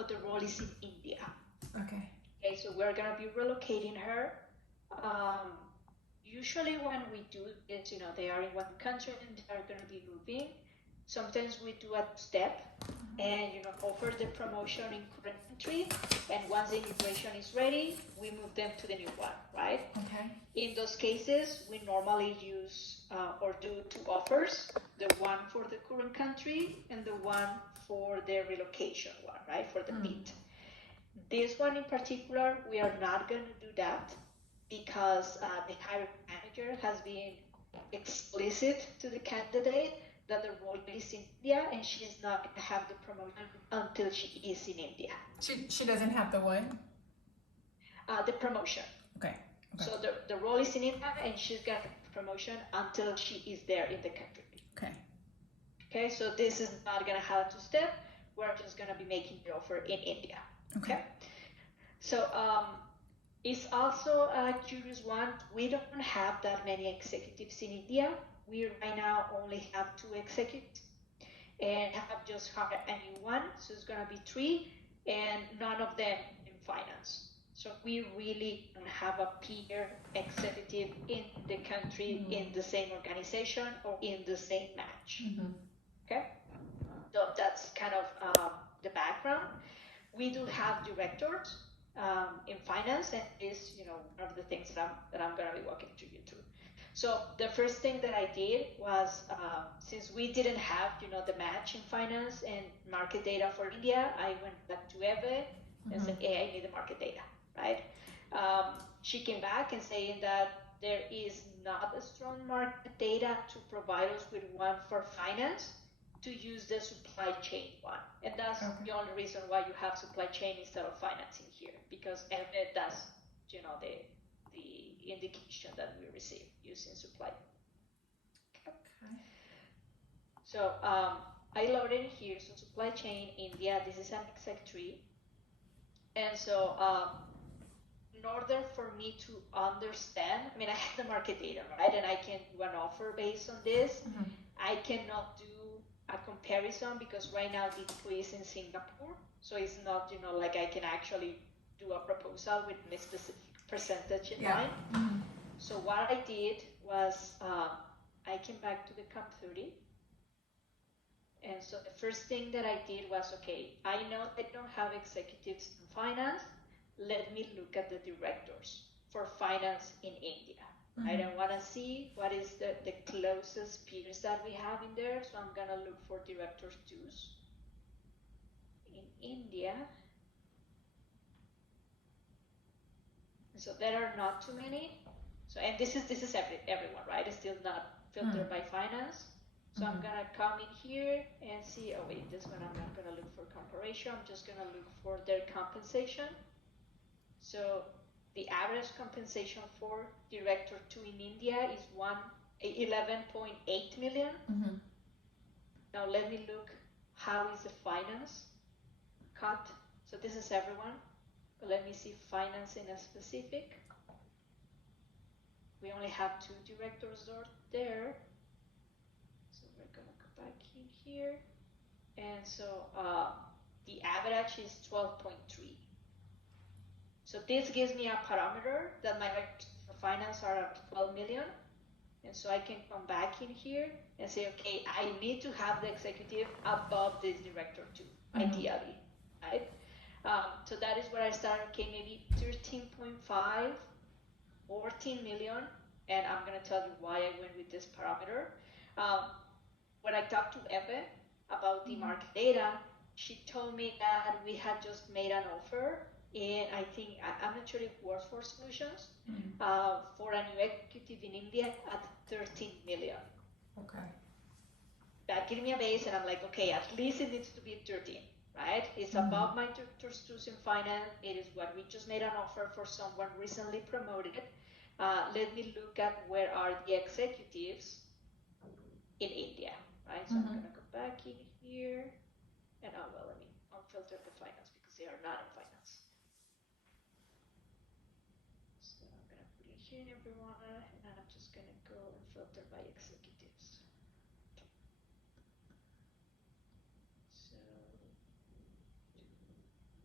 but the role is in India. Okay. Okay, so we're gonna be relocating her. Usually when we do this, they are in one country and they are gonna be moving. Sometimes we do a step and offer the promotion in current country, and once the immigration is ready, we move them to the new one, right? Okay. In those cases, we normally use or do two offers, the one for the current country and the one for the relocation one, right, for the PIT. This one in particular, we are not going to do that because the hiring manager has been explicit to the candidate that the role is in India and she is not going to have the promotion until she is in India. She doesn't have the what? The promotion. Okay. So the role is in India and she's got the promotion until she is there in the country. Okay. Okay, so this is not going to have a two-step. We're just going to be making the offer in India. Okay. So it's also a curious one. We don't have that many executives in India. We right now only have 2 executives and have just hired a new one. So it's going to be 3 and none of them in finance. So we really don't have a peer executive in the country, in the same organization or in the same match. Okay. So that's kind of the background. We do have directors in finance, and is one of the things that I'm going to be walking you through. So the first thing that I did was since we didn't have the match in finance and market data for India, I went back to Eve and said, hey, I need the market data, right? She came back and saying that there is not a strong market data to provide us with one for finance, to use the supply chain one. And that's the only reason why you have supply chain instead of financing here, because that's the indication that we receive using supply. Okay. So I loaded here, so supply chain India, this is an exec tree. And so in order for me to understand, I mean, I have the market data, right? And I can do an offer based on this. I cannot do a comparison because right now the employee is in Singapore, so it's not like I can actually do a proposal with a specific percentage in mind. So what I did was I came back to the Comp 30, and so the first thing that I did was, okay, I know I don't have executives in finance. Let me look at the directors for finance in India. I don't want to see what is the closest peers that we have in there, so I'm going to look for directors twos in India. So there are not too many. So, and this is everyone, right? It's still not filtered by finance. So I'm going to come in here and see, oh wait, this one I'm not going to look for comparison. I'm just going to look for their compensation. So the average compensation for director 2 in India is 11.8 million. Now let me look how is the finance cut. So this is everyone, but let me see finance in a specific. We only have 2 directors there. So we're gonna go back in here. And so the average is 12.3. So this gives me a parameter that my directors for finance are at 12 million. And so I can come back in here and say, okay, I need to have the executive above this director too, ideally, right? So that is where I started, okay, maybe 13.5, 14 million. And I'm going to tell you why I went with this parameter. When I talked to Eve about the market data, she told me that we had just made an offer, and I think, I'm not sure if Workforce Solutions, for a new executive in India at 13 million. Okay. That gave me a base, and I'm like, okay, at least it needs to be 13, right? It's above my director's twos in finance. It is what we just made an offer for someone recently promoted. Let me look at where are the executives in India, right? So I'm going to go back in here, and let me unfilter the finance because they are not in finance. So I'm going to put in here everyone, and I'm just going to go and filter by executives. So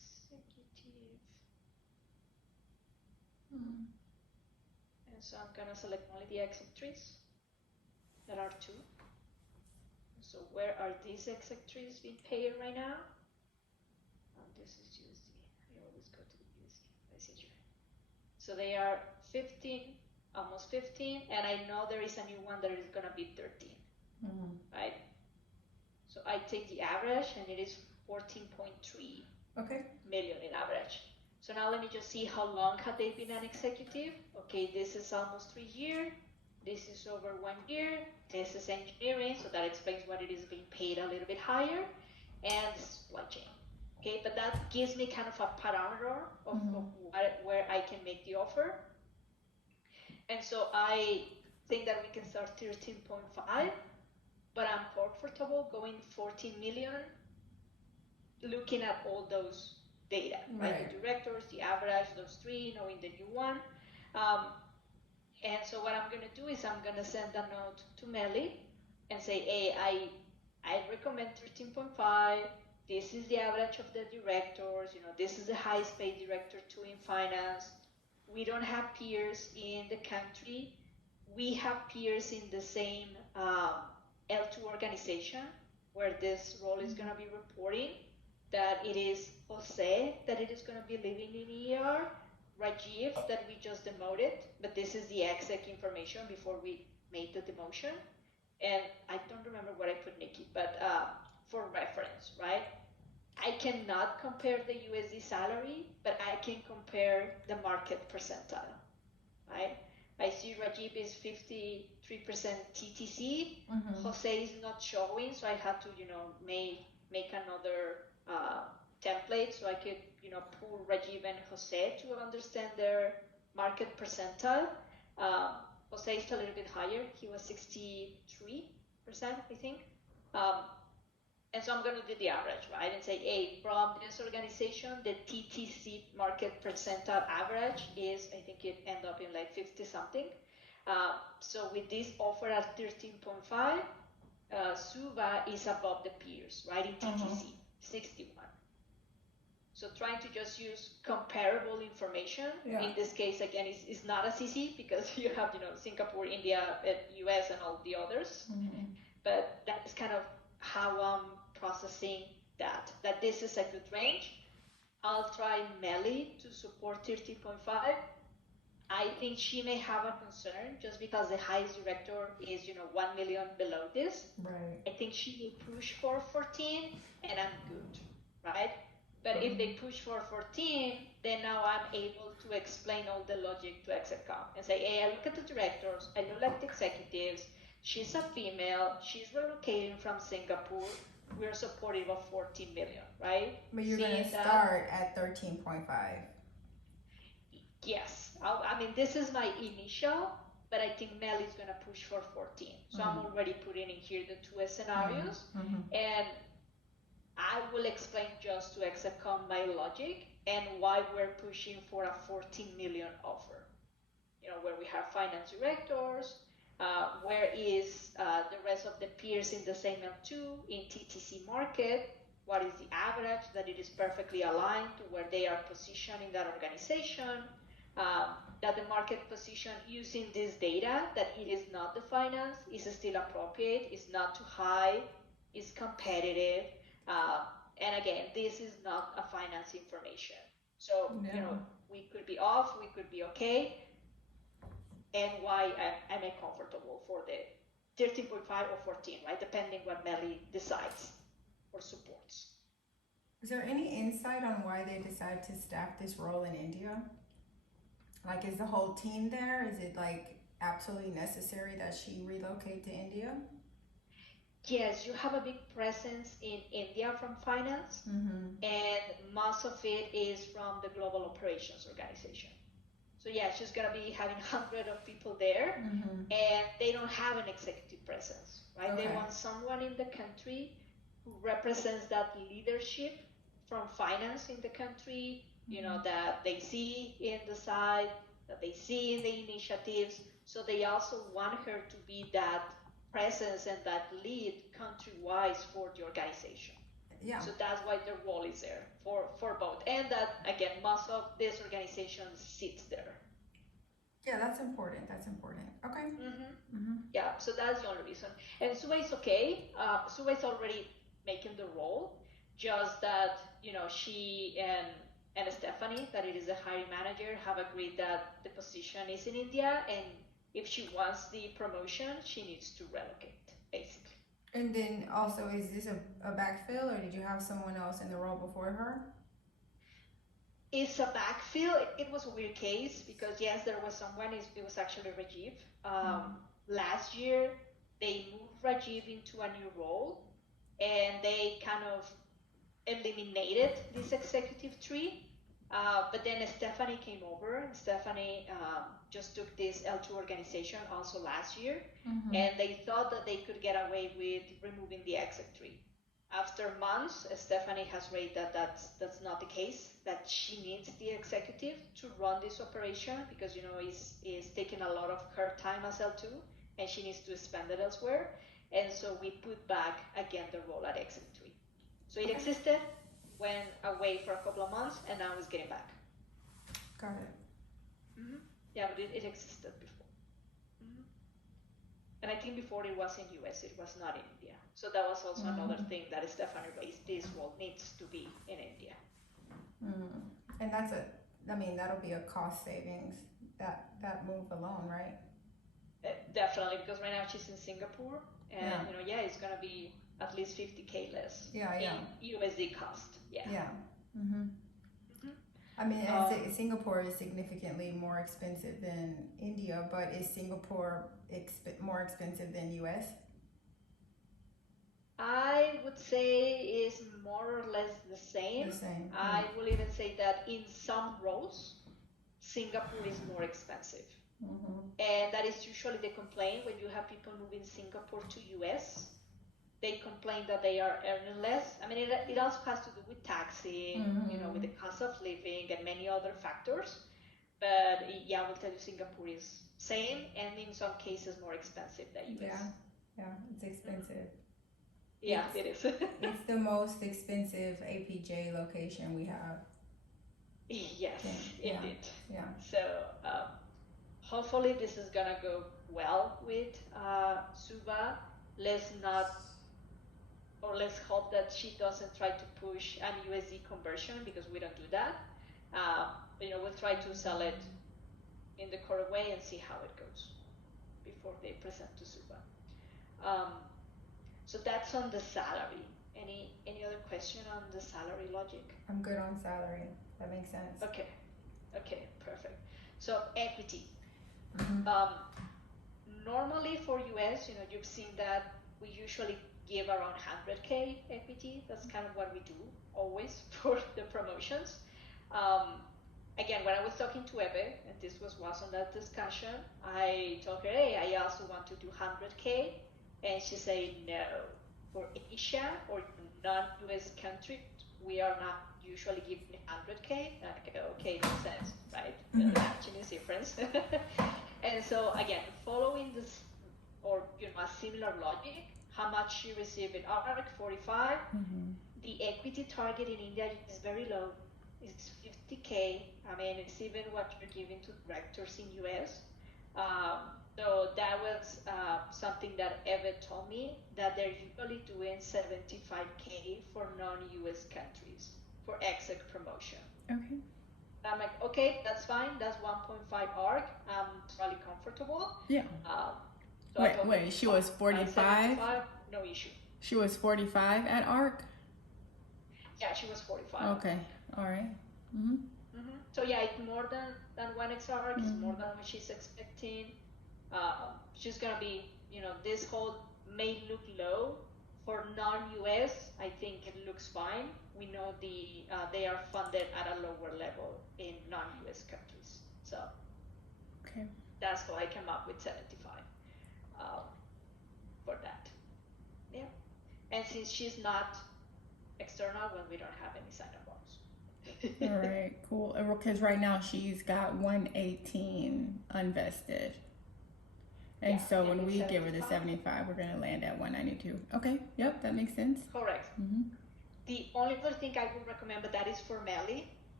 And so I'm gonna select only the exec trees. There are 2. So where are these exec trees being paid right now? This is USD. I always go to the USD. That's easier. So they are 15, almost 15, and I know there is a new one that is gonna be 13, right? So I take the average, and it is 14.3 million in average. So now let me just see how long have they been an executive. Okay, this is almost 3 years. This is over 1 year. This is engineering, so that explains what it is being paid a little bit higher, and supply chain. Okay, but that gives me kind of a parameter of where I can make the offer. And so I think that we can start 13.5, but I'm comfortable going 14 million, looking at all those data, right? The directors, the average, those 3, knowing the new one. And so what I'm gonna do is I'm gonna send a note to Melly and say, hey, I recommend 13.5. This is the average of the directors. This is the highest paid director 2 in finance. We don't have peers in the country. We have peers in the same L2 organization where this role is gonna be reporting, that it is Jose that it is gonna be living in ER, Rajiv that we just demoted, but this is the exec information before we made the demotion. And I don't remember what I put, Nikki, but for reference, right? I cannot compare the USD salary, but I can compare the market percentile, right? I see Rajiv is 53% TTC. Jose is not showing, so I had to, make another template so I could, pull Rajiv and Jose to understand their market percentile. Jose is a little bit higher. He was 63%, I think. And so I'm going to do the average, right? And say, hey, from this organization, the TTC market percentile average is, I think it ended up in like 50 something. So with this offer at 13.5, Suva is above the peers, right? In TTC, 61. So trying to just use comparable information. Yeah. In this case, again, is not a CC because you have, Singapore, India, US, and all the others. But that is kind of how I'm processing that this is a good range. I'll try Melly to support 13.5. I think she may have a concern just because the highest director is, 1 million below this. Right. I think she will push for 14, and I'm good, right? But if they push for 14, then now I'm able to explain all the logic to executive and say, hey, I look at the directors, I look at the executives, she's a female, she's relocating from Singapore, we're supportive of 14 million, right? But you're going to start at 13.5. Yes. I mean, this is my initial, but I think Mel is going to push for 14. So I'm already putting in here the 2 scenarios. And I will explain just to Execom my logic and why we're pushing for a 14 million offer. Where we have finance directors, where is the rest of the peers in the same L2 in TTC market, what is the average, that it is perfectly aligned to where they are positioned in that organization, that the market position using this data, that it is not the finance, is still appropriate, is not too high, is competitive. And again, this is not a finance information. So, we could be off, we could be okay. And why am I comfortable for the 13.5 or 14, right? Depending what Melly decides or supports. Is there any insight on why they decided to staff this role in India? Like, is the whole team there? Is it like absolutely necessary that she relocate to India? Yes, you have a big presence in India from finance, and most of it is from the Global Operations Organization. So yeah, she's gonna be having hundreds of people there, and they don't have an executive presence, right? Okay. They want someone in the country who represents that leadership from finance in the country, that they see in the side, that they see in the initiatives. So they also want her to be that presence and that lead country-wise for the organization. Yeah. So that's why the role is there for both. And that, again, most of this organization sits there. Yeah, that's important. That's important. Okay. Yeah, so that's the only reason. And Suba is okay. Suba is already making the role, just that she and Stephanie, that it is the hiring manager, have agreed that the position is in India, and if she wants the promotion, she needs to relocate, basically. And then also, is this a backfill, or did you have someone else in the role before her? It's a backfill. It was a weird case because yes, there was someone. It was actually Rajiv. Last year, they moved Rajiv into a new role, and they kind of eliminated this executive tree. But then Stephanie came over. Stephanie just took this L2 organization also last year, and they thought that they could get away with removing the exec tree. After months, Stephanie has raised that that's not the case, that she needs the executive to run this operation because it's taking a lot of her time as L2, and she needs to spend it elsewhere. And so we put back again the role at exec tree. So it existed, went away for a couple of months, and now it's getting back. Got it. Yeah, but it existed before. And I think before it was in US, it was not in India. So that was also another thing that Stephanie raised. This role needs to be in India. And that'll be a cost savings, that move alone, right? Definitely, because right now she's in Singapore, and it's gonna be at least 50K less in USD cost. Yeah. I mean, Singapore is significantly more expensive than India, but is Singapore more expensive than US? I would say is more or less the same. I will even say that in some roles, Singapore is more expensive. And that is usually the complaint when you have people moving Singapore to US. They complain that they are earning less. I mean, it also has to do with taxing, with the cost of living and many other factors. But yeah, I will tell you Singapore is same, and in some cases more expensive than US. Yeah, it's expensive. Yeah, it is. It's the most expensive APJ location we have. Yes, indeed. Yeah. So hopefully this is gonna go well with Suba. Let's hope that she doesn't try to push an USD conversion, because we don't do that. We'll try to sell it in the correct way and see how it goes before they present to Suba. So that's on the salary. Any other question on the salary logic? I'm good on salary. That makes sense. Okay, perfect. So equity. Normally for US, you've seen that we usually give around 100K equity. That's kind of what we do always for the promotions. Again, when I was talking to Ebe, and this was on that discussion, I told her, hey, I also want to do 100K. And she said, no, for Asia or non-US countries, we are not usually giving 100K. Okay, makes sense, right? The action is different. And so again, following this, or a similar logic, how much you receive in ARC, 45. The equity target in India is very low. It's 50K. I mean, it's even what you're giving to directors in US. So that was something that Eve told me, that they're usually doing 75K for non-US countries for exec promotion. Okay. I'm like, okay, that's fine. That's 1.5 ARC. I'm totally comfortable. Yeah. So wait, she was 45? No issue. She was 45 at ARC? Yeah, she was 45. Okay, all right. So yeah, it's more than 1x ARC. It's more than what she's expecting. She's gonna be, this whole may look low for non-US. I think it looks fine. We know they are funded at a lower level in non-US countries. So okay, that's how I came up with 75 for that. Yeah, and since she's not external, when we don't have any sign-up bonus. All right, cool. Because right now she's got 118 unvested. And so when we give her the 75, we're going to land at 192. Okay, yep, that makes sense. Correct. The only other thing I would recommend, but that is for Melly,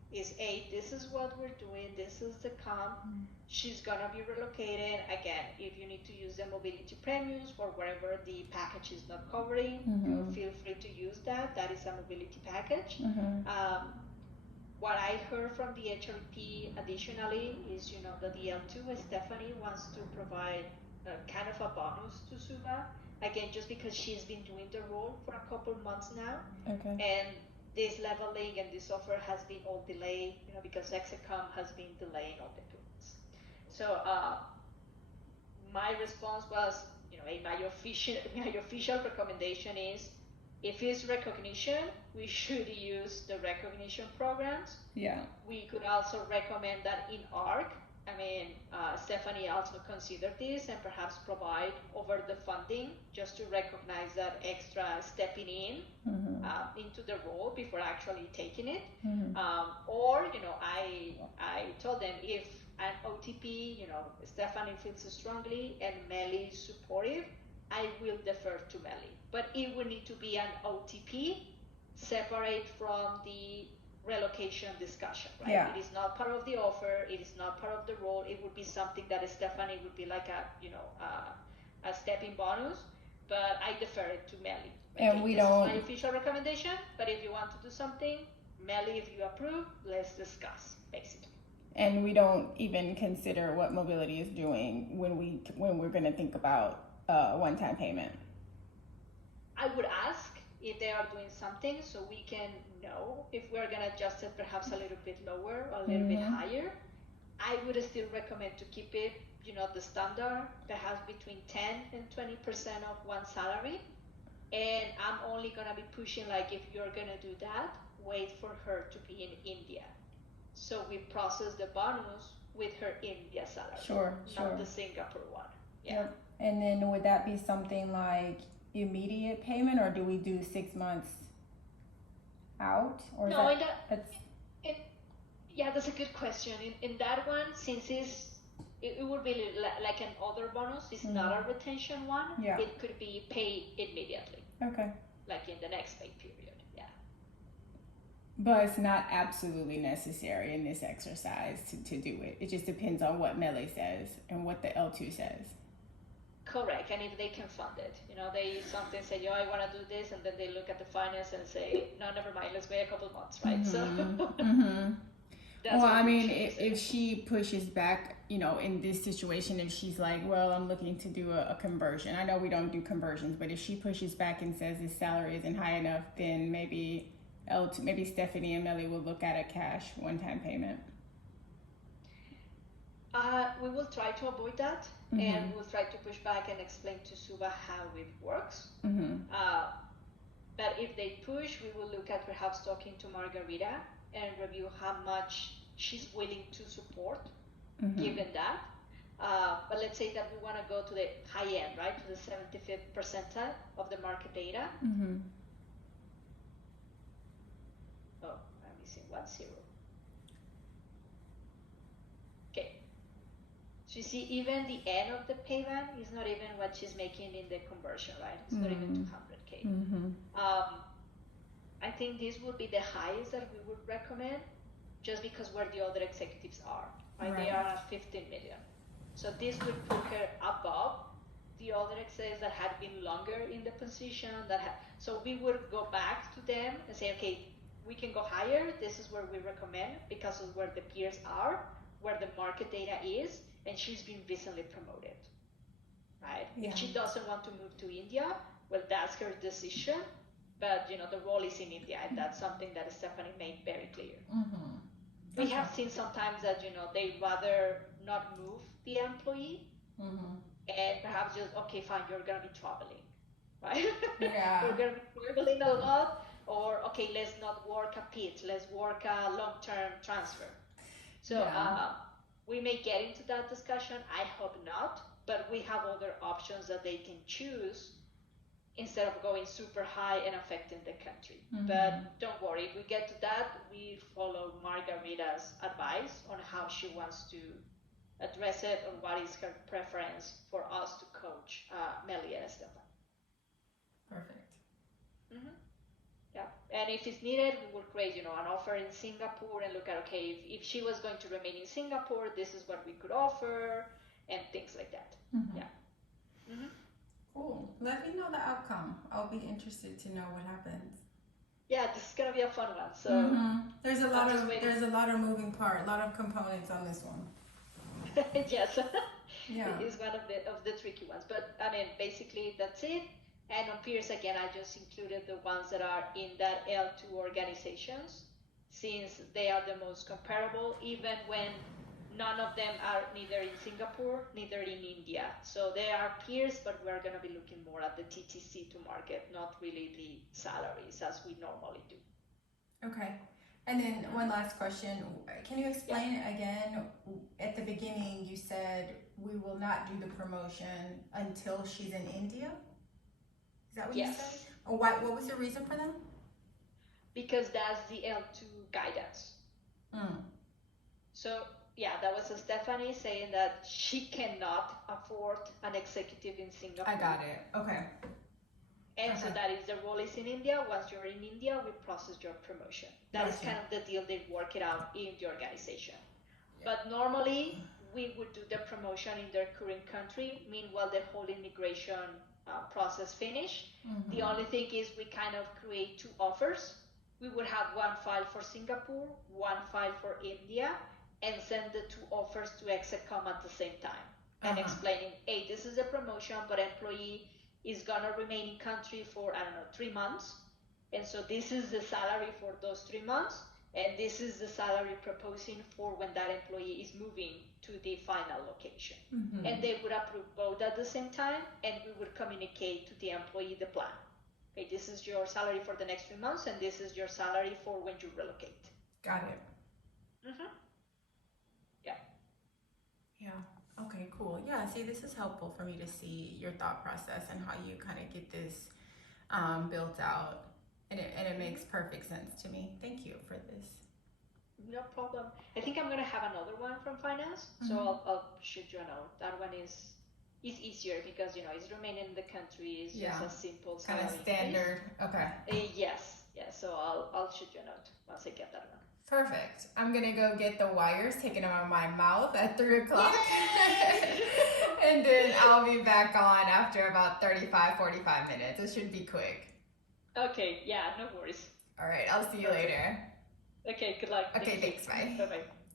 is, this is what we're doing, this is the comp. She's gonna be relocated. Again, if you need to use the mobility premiums for wherever the package is not covering, you feel free to use that. That is a mobility package. What I heard from the HRP additionally is, that the L2, Stephanie wants to provide kind of a bonus to Suba. Again, just because she's been doing the role for a couple months now. Okay. And this leveling and this offer has been all delayed, because Execom has been delaying all the tools. So my response was, my official recommendation is, if it's recognition, we should use the recognition programs. Yeah. We could also recommend that in ARC. Stephanie also considered this and perhaps provide over the funding just to recognize that extra stepping in into the role before actually taking it. Or, I told them, if an OTP, Stephanie feels strongly and Melly is supportive, I will defer to Melly. But it would need to be an OTP separate from the relocation discussion, right? Yeah. It is not part of the offer. It is not part of the role. It would be something that Stephanie would be like a stepping bonus, but I defer it to Melly. And we don't. This is my official recommendation, but if you want to do something, Melly, if you approve, let's discuss, basically. And we don't even consider what mobility is doing when we're going to think about one-time payment. I would ask if they are doing something so we can know if we're going to adjust it perhaps a little bit lower or a little bit higher. I would still recommend to keep it, the standard, perhaps between 10 and 20% of one salary. And I'm only going to be pushing, if you're going to do that, wait for her to be in India. So we process the bonus with her India salary. Sure. Not the Singapore one. Yeah. Yep. And then would that be something like immediate payment, or do we do 6 months out? Or no, that's a good question. In that one, since it would be like an other bonus, it's not a retention one. Yeah. It could be paid immediately. Okay. Like in the next pay period. Yeah. But it's not absolutely necessary in this exercise to do it. It just depends on what Melly says and what the L2 says. Correct, and if they can fund it. They sometimes say, I want to do this, and then they look at the finance and say, no, never mind, let's wait a couple months, right? So. If she pushes back, in this situation, if she's like, well, I'm looking to do a conversion. I know we don't do conversions, but if she pushes back and says his salary isn't high enough, then maybe Stephanie and Melly will look at a cash one-time payment. We will try to avoid that, and we'll try to push back and explain to Suba how it works. But if they push, we will look at perhaps talking to Margarita and review how much she's willing to support, given that. But let's say that we want to go to the high end, right, to the 75th percentile of the market data. Oh, I'm missing 1 0. Okay. So you see, even the end of the payment is not even what she's making in the conversion, right? It's not even 200K. I think this would be the highest that we would recommend, just because where the other executives are, right? They are at 15 million. So this would put her above the other executives that had been longer in the position. So we would go back to them and say, okay, we can go higher. This is where we recommend because of where the peers are, where the market data is, and she's been recently promoted, right? Yeah. If she doesn't want to move to India, well, that's her decision. But, the role is in India, and that's something that Stephanie made very clear. We have seen sometimes that, they rather not move the employee and perhaps just, okay, fine, you're going to be traveling, right? Yeah. You're going to be traveling a lot, or, okay, let's not work a pitch, let's work a long-term transfer. So we may get into that discussion. I hope not, but we have other options that they can choose instead of going super high and affecting the country. But don't worry, if we get to that, we follow Margarita's advice on how she wants to address it and what is her preference for us to coach Melly and Stefan. Perfect. Yeah, And if it's needed, we will create, an offer in Singapore and look at, okay, if she was going to remain in Singapore, this is what we could offer and things like that. Yeah. Cool. Let me know the outcome. I'll be interested to know what happens. Yeah, this is gonna be a fun one. So there's a lot of moving parts, a lot of components on this one. Yes. Yeah. It's one of the tricky ones. But I mean, basically that's it. And on peers, again, I just included the ones that are in that L2 organizations, since they are the most comparable, even when none of them are neither in Singapore, neither in India. So they are peers, but we're going to be looking more at the TTC to market, not really the salaries as we normally do. Okay. And then one last question. Can you explain again, at the beginning you said we will not do the promotion until she's in India? Is that what you said? Oh, what was the reason for that? Because that's the L2 guidance. So yeah, that was Stephanie saying that she cannot afford an executive in Singapore. I got it. Okay. And so that is the role is in India. Once you're in India, we process your promotion. That is kind of the deal. They work it out in the organization. But normally, we would do the promotion in their current country. Meanwhile, the whole immigration process finished. The only thing is we kind of create two offers. We would have one file for Singapore, one file for India, and send the two offers to Execom at the same time. And explaining, hey, this is a promotion, but employee is gonna remain in country for, 3 months. And so this is the salary for those 3 months. And this is the salary proposing for when that employee is moving to the final location. And they would approve both at the same time, and we would communicate to the employee the plan. Okay, this is your salary for the next 3 months, and this is your salary for when you relocate. Got it. Yeah. Okay, cool. Yeah, see, this is helpful for me to see your thought process and how you kind of get this built out. And it makes perfect sense to me. Thank you for this. No problem. I think I'm going to have another one from finance, so I'll shoot you a note. That one is easier because, it's remaining in the country. It's just a simple kind of standard. Okay. Yes. So I'll shoot you a note once I get that one. Perfect. I'm going to go get the wires taken out of my mouth at 3 o'clock. And then I'll be back on after about 45 minutes. It should be quick. Okay, yeah, no worries. All right, I'll see you later. Okay, good luck. Okay, thanks, bye. Bye-bye.